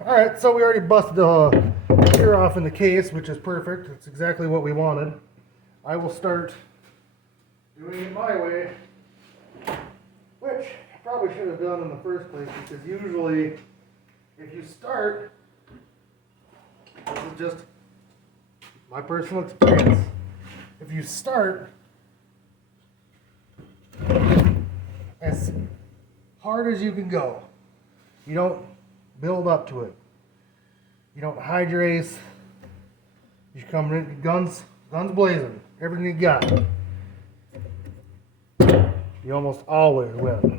Alright, so we already busted the gear off in the case, which is perfect. It's exactly what we wanted. I will start doing it my way, which I probably should have done in the first place, because usually if you start, this is just my personal experience, if you start as hard as you can go, you don't build up to it. You don't hide your ace. You come in guns blazing, everything you got. You almost always win.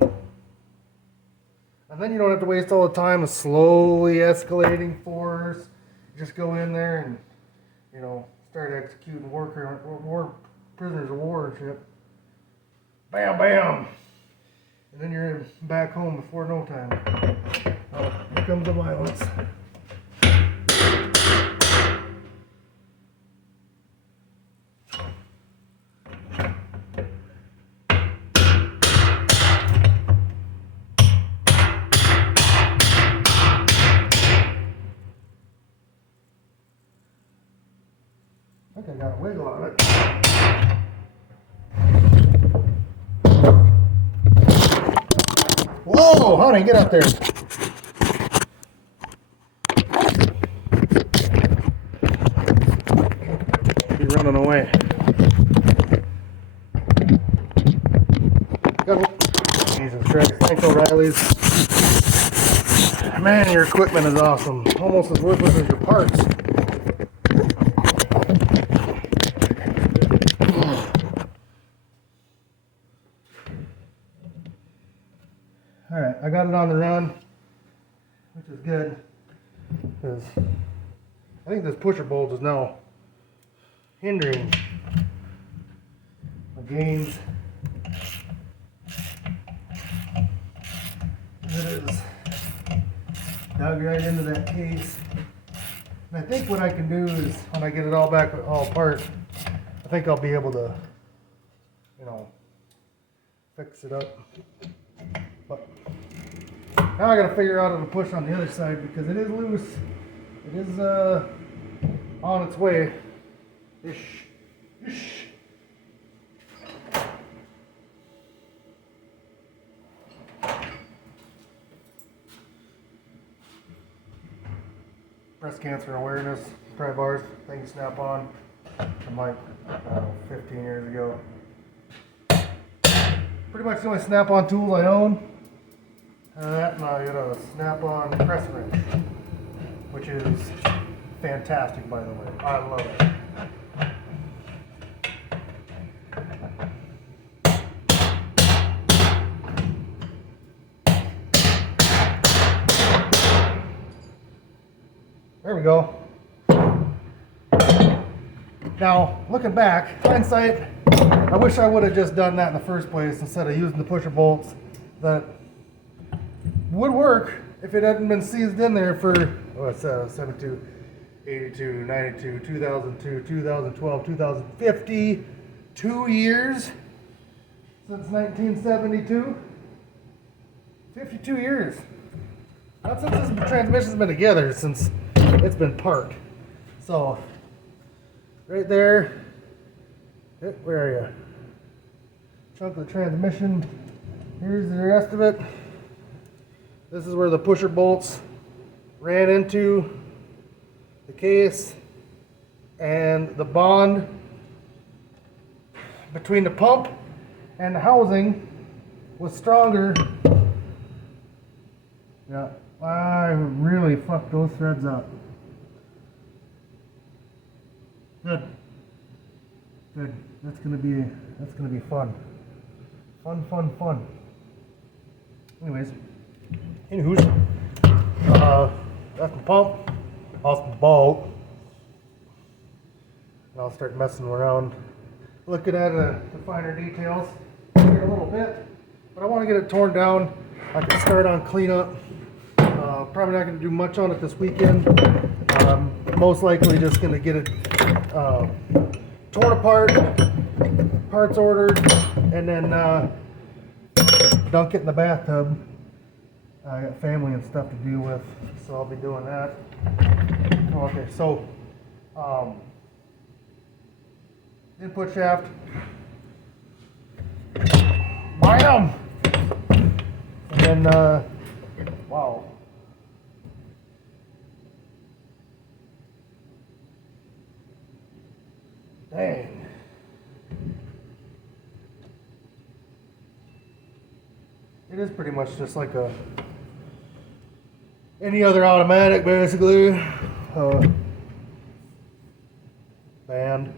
And then you don't have to waste all the time of slowly escalating force. You just go in there and, start executing war prisoners of war and shit. Bam, bam. And then you're back home before no time. Oh, here comes the violence. I think I got a wiggle on it. Whoa, honey, get up there. He's running away. Jesus Christ. Thanks, O'Reilly's. Man, your equipment is awesome. Almost as worthless as your parts. Alright, I got it on the run, which is good, because I think this pusher bolt is now hindering my gains. It is dug right into that case. And I think what I can do is, when I get it all back, all apart, I think I'll be able to, fix it up. But now I gotta figure out how to push on the other side, because it is loose. It is on its way. Ish. Ish. Breast cancer awareness, pry bars, thing snap on from like, 15 years ago. Pretty much the only snap-on tool I own. That and I got a snap-on press wrench, which is fantastic, by the way. I love it. There we go. Now, looking back, hindsight, I wish I would have just done that in the first place instead of using the pusher bolts. That would work if it hadn't been seized in there for, 72, 82, 92, 2002, 2012, 2050, 2 years since 1972. 52 years. Not since this transmission's been together, since it's been parked. So, right there, where are you? Chunk of the transmission. Here's the rest of it. This is where the pusher bolts ran into the case, and the bond between the pump and the housing was stronger. Yeah, I really fucked those threads up. Good. Good. That's gonna be fun. Fun. Anyways, that's the pump, off the bolt. And I'll start messing around, looking at the finer details here a little bit. But I want to get it torn down. I can start on cleanup. Probably not going to do much on it this weekend. Most likely just going to get it torn apart, parts ordered, and then dunk it in the bathtub I got family and stuff to deal with, so I'll be doing that. Okay, so input shaft. Bam! And then, wow. Dang. It is pretty much just like any other automatic, basically. Band.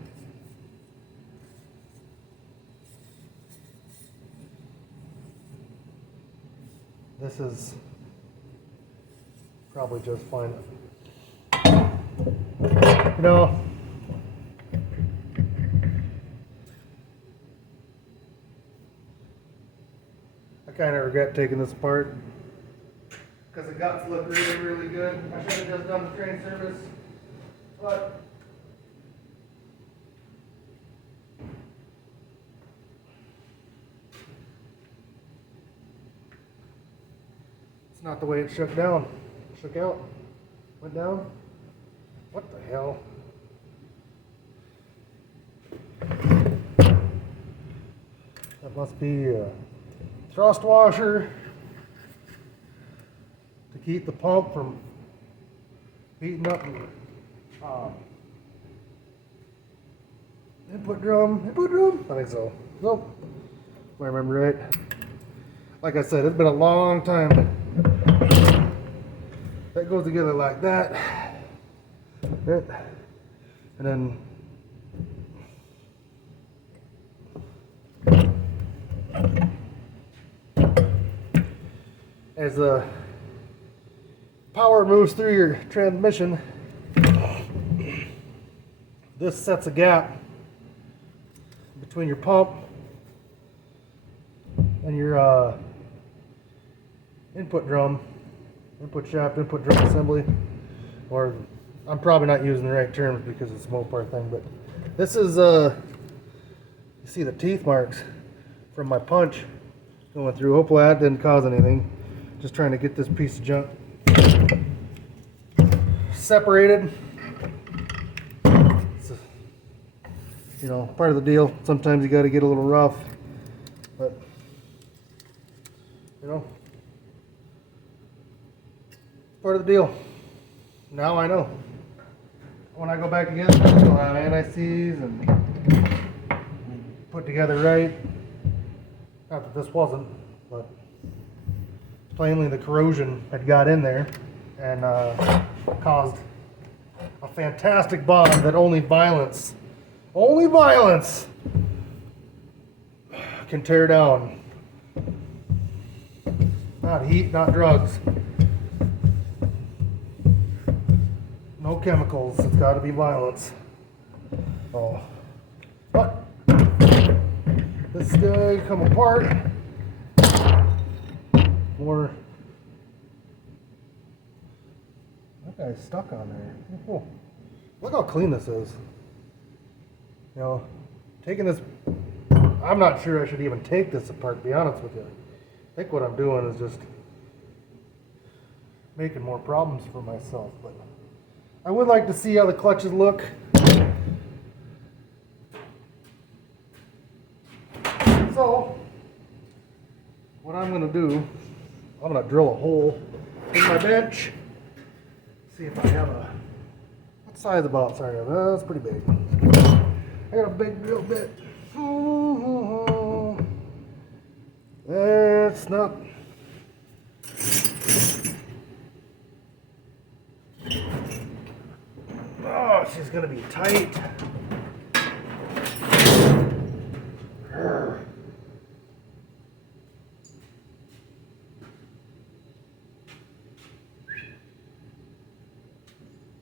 This is probably just fine. You know, I kind of regret taking this apart because the guts look really, really good. I should have just done the train service, but it's not the way it shook down. Shook out, went down. What the hell? That must be a thrust washer to keep the pump from beating up the input drum. I think so. Nope. If I remember right. Like I said, it's been a long time. That goes together like that. And then as the power moves through your transmission, this sets a gap between your pump and your input drum, input shaft, input drum assembly. Or I'm probably not using the right terms because it's a Mopar thing, but this is you see the teeth marks from my punch going through. Hopefully that didn't cause anything. Just trying to get this piece of junk separated. It's you know, part of the deal. Sometimes you got to get a little rough, but you know, part of the deal. Now I know. When I go back again, I'll have anti-seize and put together right. Not that this wasn't, but plainly the corrosion had got in there and caused a fantastic bond that only violence can tear down. Not heat, not drugs. No chemicals, it's got to be violence. Oh. But this guy come apart. More. That guy's stuck on there. Oh. Look how clean this is. You know, taking this, I'm not sure I should even take this apart, to be honest with you. I think what I'm doing is just making more problems for myself, but I would like to see how the clutches look. So, what I'm going to do, I'm going to drill a hole in my bench. See if I have a, what size of box I have? That's pretty big. I got a big drill bit. That's not. Oh, she's gonna be tight.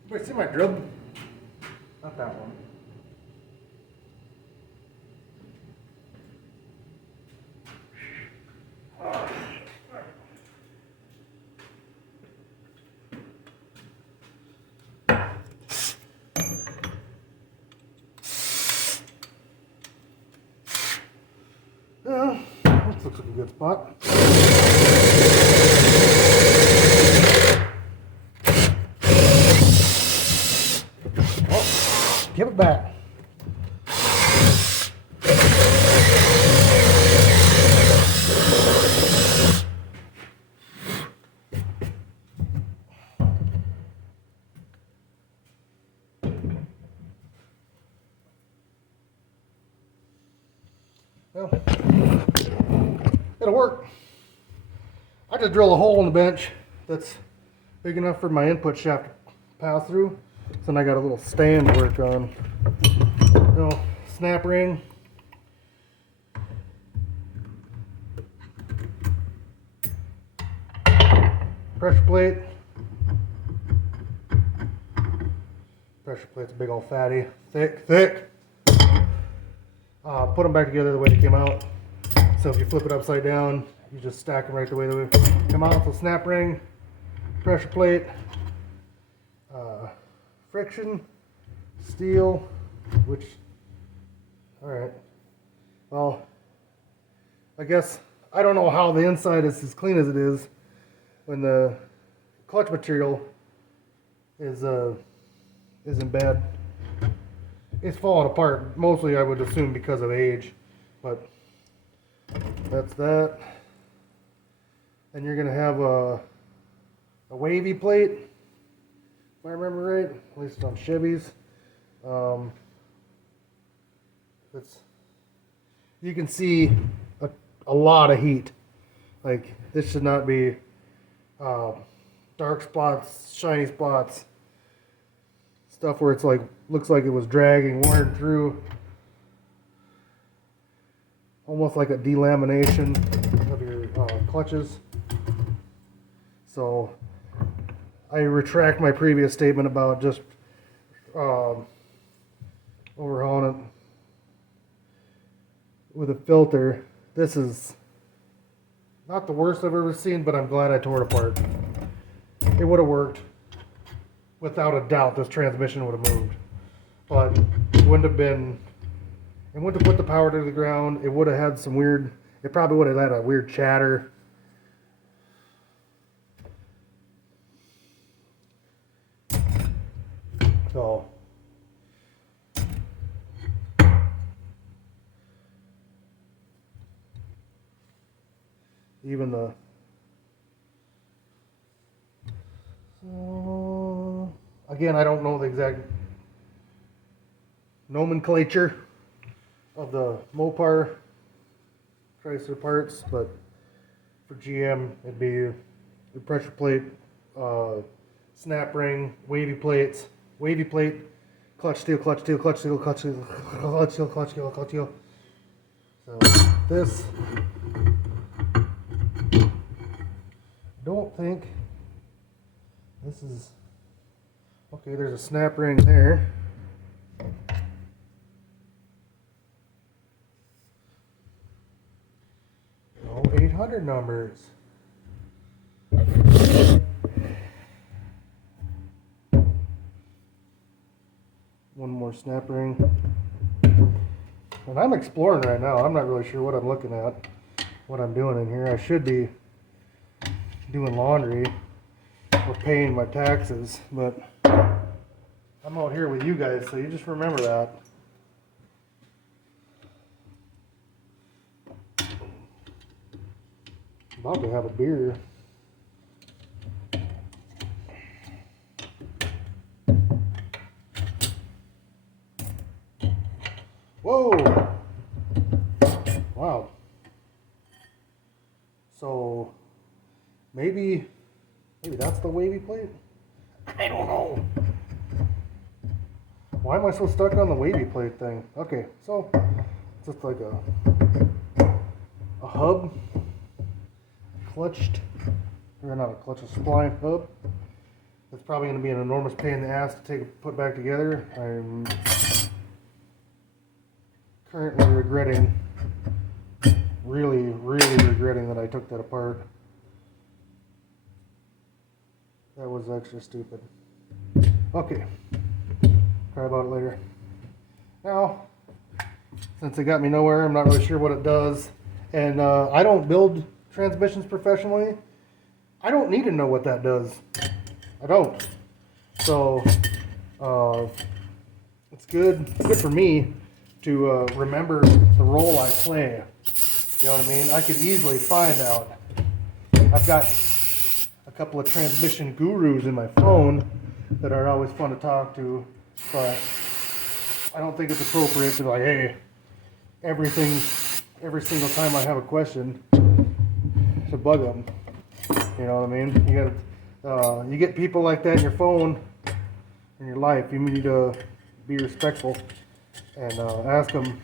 Wait, see my drill? Not that one. This looks like a good spot. give it back. Well, it'll work. I just drill a hole in the bench that's big enough for my input shaft to pass through. So then I got a little stand to work on. Snap ring. Pressure plate. Pressure plate's a big old fatty. Thick. Put them back together the way they came out. So if you flip it upside down, you just stack them right the way they come out. So snap ring, pressure plate, friction, steel, which, alright. Well, I guess, I don't know how the inside is as clean as it is when the clutch material isn't bad. It's falling apart, mostly I would assume because of age, but that's that. And you're gonna have a wavy plate, if I remember right, at least on Chevys. You can see a lot of heat. Like, this should not be dark spots, shiny spots, stuff where it's like, looks like it was dragging, worn through. Almost like a delamination of your clutches. So I retract my previous statement about just overhauling it with a filter. This is not the worst I've ever seen, but I'm glad I tore it apart. It would have worked. Without a doubt, this transmission would have moved. But it wouldn't have been, it wouldn't have put the power to the ground. It would have had some weird, it probably would have had a weird chatter. So, even the, so, again, I don't know the exact nomenclature of the Mopar Chrysler parts, but for GM it'd be the pressure plate, snap ring, wavy plate, clutch steel, clutch steel, clutch steel, clutch steel, clutch steel, clutch steel, clutch steel. So this, don't think this is okay. There's a snap ring there. No 800 numbers. One more snap ring. And I'm exploring right now. I'm not really sure what I'm looking at, what I'm doing in here. I should be doing laundry or paying my taxes, but I'm out here with you guys, so you just remember that. I'm about to have a beer. Whoa! Wow. So maybe that's the wavy plate? I don't know. Why am I so stuck on the wavy plate thing? Okay, so it's just like a hub, clutched, or not a clutch, a spline hub. It's probably going to be an enormous pain in the ass to put back together. I'm currently regretting, really regretting that I took that apart. That was extra stupid. Okay, cry about it later. Now, since it got me nowhere, I'm not really sure what it does, and I don't build transmissions professionally. I don't need to know what that does. I don't. So it's good for me to remember the role I play. You know what I mean? I could easily find out. I've got a couple of transmission gurus in my phone that are always fun to talk to, but I don't think it's appropriate to be like, hey, every single time I have a question, to bug them. You know what I mean? You get people like that in your phone, in your life. You need to be respectful and ask them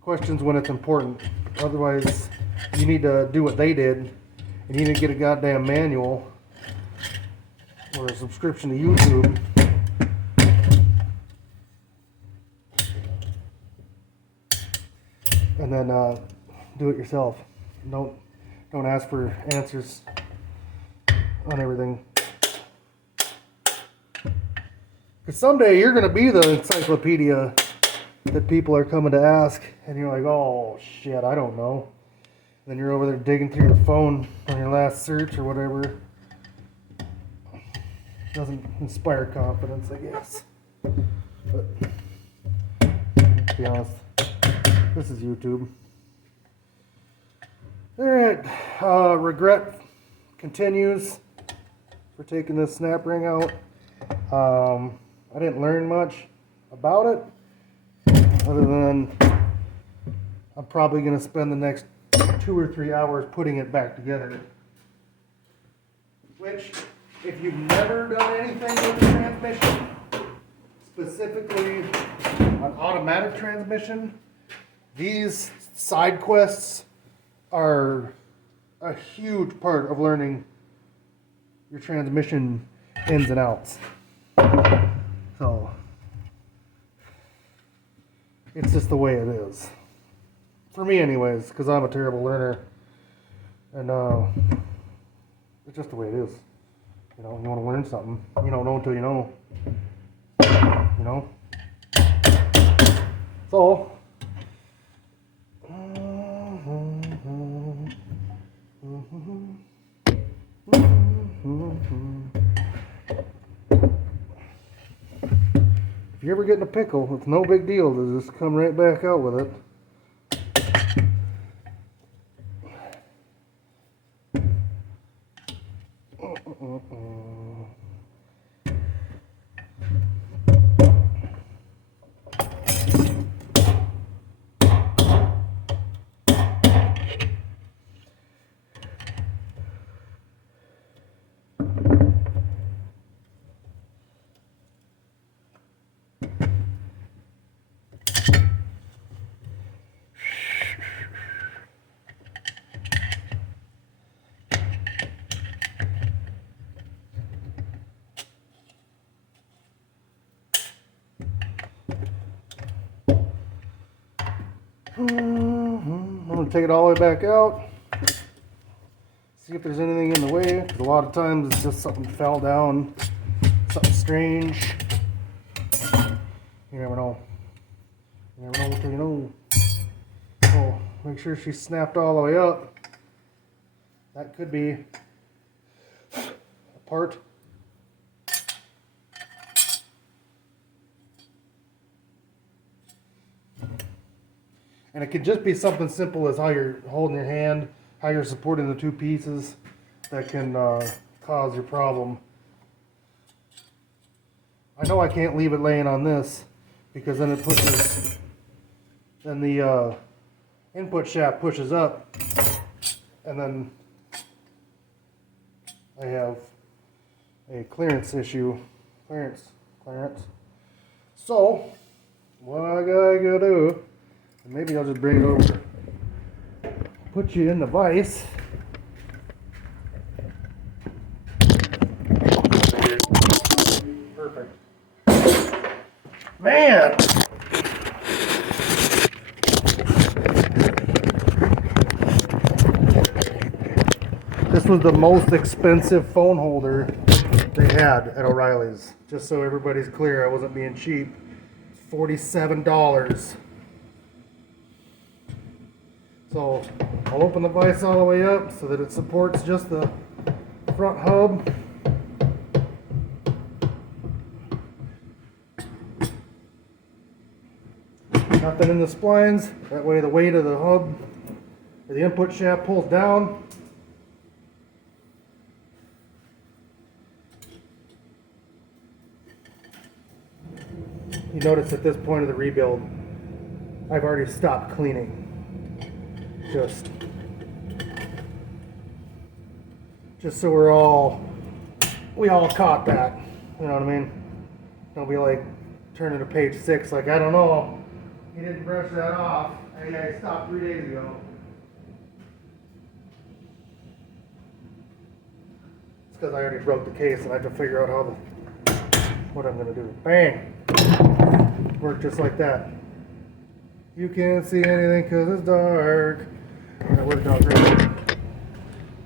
questions when it's important. Otherwise, you need to do what they did, and you need to get a goddamn manual or a subscription to YouTube. And then do it yourself. Don't ask for answers on everything. Because someday you're going to be the encyclopedia that people are coming to ask, and you're like, oh shit, I don't know. Then you're over there digging through your phone on your last search or whatever. Doesn't inspire confidence, I guess. But to be honest, this is YouTube. Alright, regret continues for taking this snap ring out. I didn't learn much about it, other than I'm probably going to spend the next 2 or 3 hours putting it back together. Which, if you've never done anything with the transmission, specifically an automatic transmission, these side quests are a huge part of learning your transmission ins and outs. So, it's just the way it is. For me anyways, because I'm a terrible learner. And it's just the way it is. You know, you want to learn something, you don't know until you know. You know? So, if you ever get in a pickle, it's no big deal to just come right back out with it. I'm going to take it all the way back out, see if there's anything in the way, because a lot of times it's just something fell down, something strange. You never know. You never know until you know. So make sure she's snapped all the way up. That could be a part. And it could just be something simple as how you're holding your hand, how you're supporting the two pieces that can cause your problem. I know I can't leave it laying on this because then it pushes, then the input shaft pushes up, and then I have a clearance issue. Clearance. So, what I gotta do, maybe I'll just bring it over, put you in the vise. Perfect. Man! This was the most expensive phone holder they had at O'Reilly's. Just so everybody's clear, I wasn't being cheap. $47. So I'll open the vise all the way up so that it supports just the front hub. Nothing in the splines. That way the weight of the hub or the input shaft pulls down. You notice at this point of the rebuild, I've already stopped cleaning. Just so we all caught that. You know what I mean? Don't be like turning to page 6 like, I don't know, you didn't brush that off. I stopped 3 days ago. It's because I already broke the case and I have to figure out what I'm gonna do. Bang! Worked just like that. You can't see anything because it's dark. That worked out great.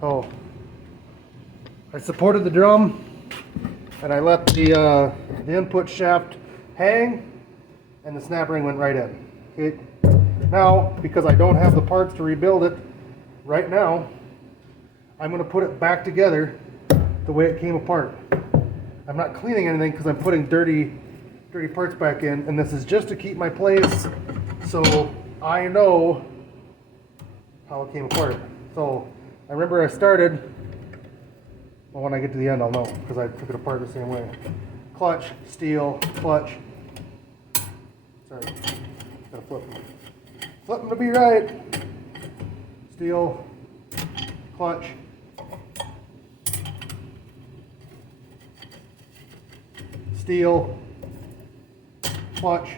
Oh, I supported the drum and I let the input shaft hang and the snap ring went right in. Okay. Now, because I don't have the parts to rebuild it right now, I'm going to put it back together the way it came apart. I'm not cleaning anything because I'm putting dirty parts back in, and this is just to keep my place so I know how it came apart. So I remember I started, well, when I get to the end I'll know because I took it apart the same way. Clutch, steel, clutch. Sorry, gotta flip them. Flip them to be right. Steel, clutch. Steel, clutch,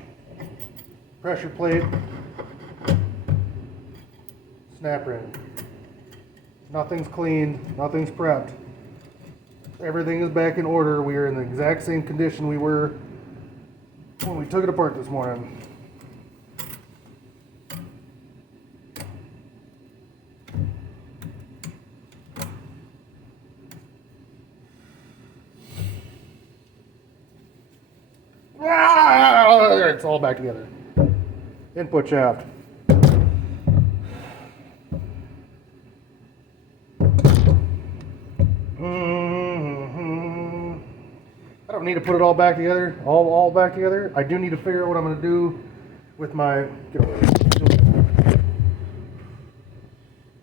pressure plate, snap ring. Nothing's cleaned, nothing's prepped. Everything is back in order. We are in the exact same condition we were when we took it apart this morning. It's all back together. Input shaft. I don't need to put it all back together, all back together. I do need to figure out what I'm going to do with my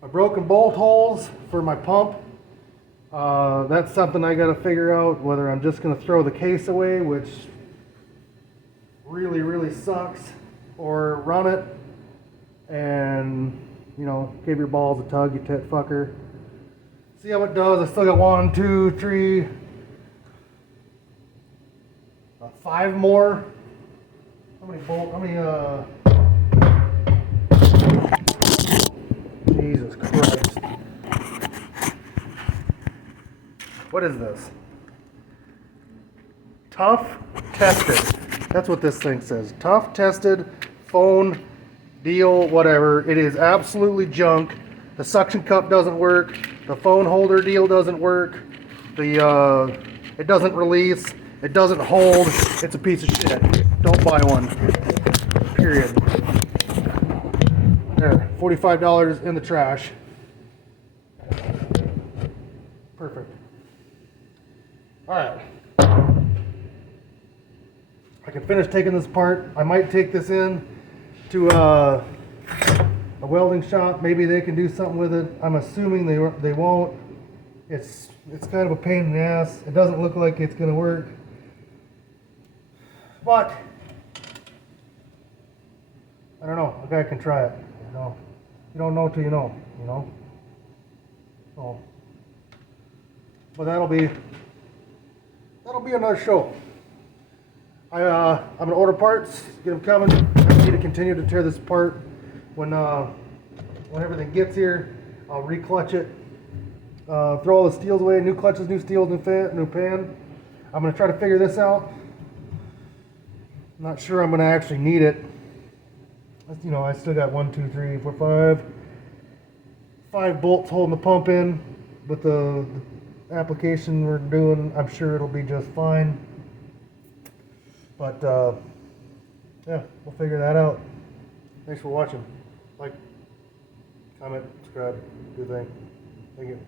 broken bolt holes for my pump. That's something I got to figure out, whether I'm just going to throw the case away, which really sucks, or run it and, you know, give your balls a tug, you tit fucker. See how it does. I still got 1, 2, 3, 5 more. How many Jesus Christ. What is this? Tough tested. That's what this thing says. Tough tested phone deal, whatever. It is absolutely junk. The suction cup doesn't work. The phone holder deal doesn't work. It doesn't release. It doesn't hold. It's a piece of shit. Don't buy one. Period. There, $45 in the trash. Perfect. All right. I can finish taking this apart. I might take this in to a welding shop. Maybe they can do something with it. I'm assuming they won't. It's kind of a pain in the ass. It doesn't look like it's going to work. But I don't know. A guy can try it. You know, you don't know till you know. You know. So, but that'll be another show. I'm gonna order parts, get them coming. I need to continue to tear this apart. When everything gets here, I'll re-clutch it, throw all the steels away, new clutches, new steels, new pan. I'm gonna try to figure this out. I'm not sure I'm gonna actually need it. You know, I still got 1, 2, 3, 4, 5 bolts holding the pump in. With the application we're doing, I'm sure it'll be just fine. But yeah, we'll figure that out. Thanks for watching. Like, comment, subscribe, do the thing. Thank you.